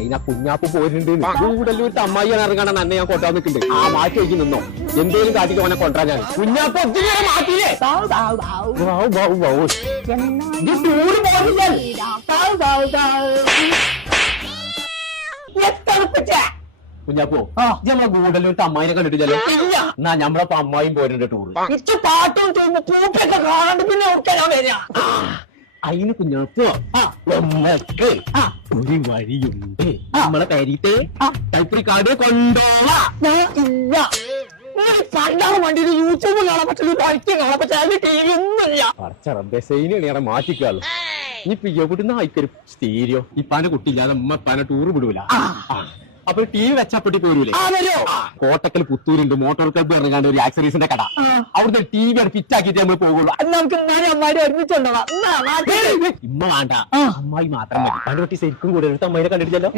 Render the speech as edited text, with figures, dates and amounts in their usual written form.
അതിനാ കുഞ്ഞാപ്പ് പോയിട്ടുണ്ട്. കൂടല്ലൂരത്തെ അമ്മായിയാണ് ഇറങ്ങാൻ തന്നെ ഞാൻ കൊണ്ടാൻ നിൽക്കുന്നുണ്ട്. ആ മാറ്റി വയ്ക്ക് നിന്നോ, എന്തേലും കാട്ടിക്ക് അവനെ കൊണ്ടാ ഞാൻ. കുഞ്ഞാപ്പ് ഒത്തിരി മാറ്റിയില്ലേ? കുഞ്ഞാപ്പോ നമ്മളെ ഗൂഡല്ലൂരത്തെ അമ്മായിനെ കണ്ടിട്ടില്ലല്ലോ. എന്നാ ഞമ്മളപ്പോ അമ്മായിയും പോയിട്ടുണ്ട് ടൂറ്. പാട്ടും പൂപ്പൊക്കെ കാണാണ്ട് പിന്നെ ഞാൻ വരാ. അതിന് കുഞ്ഞാപ്പോ നമ്മക്ക് ഒരു വഴിയുണ്ട്. നമ്മളെ കരുത്തെ കൈപ്പിടിക്കാട് കൊണ്ടോളാം. കണ്ടാൻ വേണ്ടി യൂട്യൂബ് കാണാൻ പറ്റില്ല, ബൈക്ക് കാണാൻ പറ്റില്ല, ടി വി ഒന്നുമില്ല. ബസ്സൈനാണ് മാറ്റിക്കാളു. ഇനിയിപ്പൊ എവിടുന്ന് ആയിക്കരും സ്റ്റീരിയോ. ഇപ്പാനെ കുട്ടിയില്ലാതെ ഉമ്മ ഇപ്പാനെ ടൂർ വിടൂല. അപ്പൊ ടി വി വെച്ചപ്പെട്ടി പോരൂലേ? കോട്ടക്കൽ പുത്തൂരുണ്ട് മോട്ടോർ ക്ലബ്ബ് ഇറങ്ങാണ്ട് ഒരു ആക്സറീസിന്റെ കട. അവിടുന്ന് ടി വി ആണ് ഫിറ്റാക്കിട്ട് നമ്മൾ പോകുള്ളൂ. നമുക്ക് അമ്മാരി ഒരുമിച്ചുണ്ടോ? ഇമ്മ വേണ്ട, അമ്മായി മാത്രം മതി. പണ്ട് കുട്ടി ശരിക്കും കൂടെ അമ്മായിനെ കണ്ടിട്ടില്ലല്ലോ.